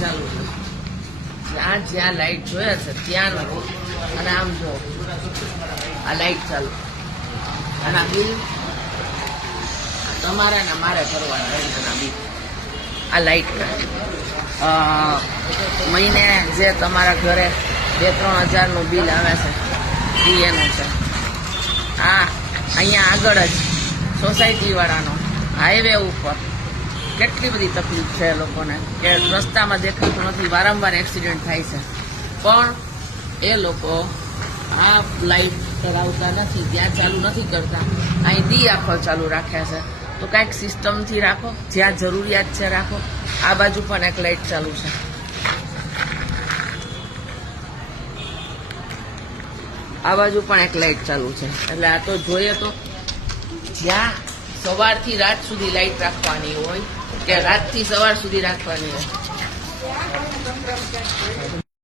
ચાલુ છે, જ્યાં જ્યાં લાઇટ જોયા છે ત્યાં નથી. અને આમ જો આ લાઇટ ચાલુ, અને આ બિલ તમારા ને મારે ભરવાના રેન્ટના બિલ. આ લાઇટના મહિને જે તમારા ઘરે 2-3 હજારનું બિલ આવે છે એ એનું છે. આ અહીંયા આગળ જ સોસાયટીવાળાનો હાઈવે ઉપર કેટલી બધી તકલીફ છે લોકોને કે રસ્તામાં દેખાતું નથી, વારંવાર એક્સિડન્ટ થાય છે. પણ એ લોકો આ લાઇટ ચલાવતા નથી, ત્યાં ચાલુ નથી કરતા, અહીં દી આખો ચાલુ રાખ્યા છે. તો કાંઈક સિસ્ટમથી રાખો, જ્યાં જરૂરિયાત છે રાખો. આ બાજુ પણ એક લાઇટ ચાલુ છે. આ બાજુ પણ એક લાઇટ ચાલુ છે. એટલે આ તો જોઈએ તો જ્યાં સવારથી રાત સુધી લાઇટ રાખવાની હોય કે રાતથી સવાર સુધી રાખવાની હોય.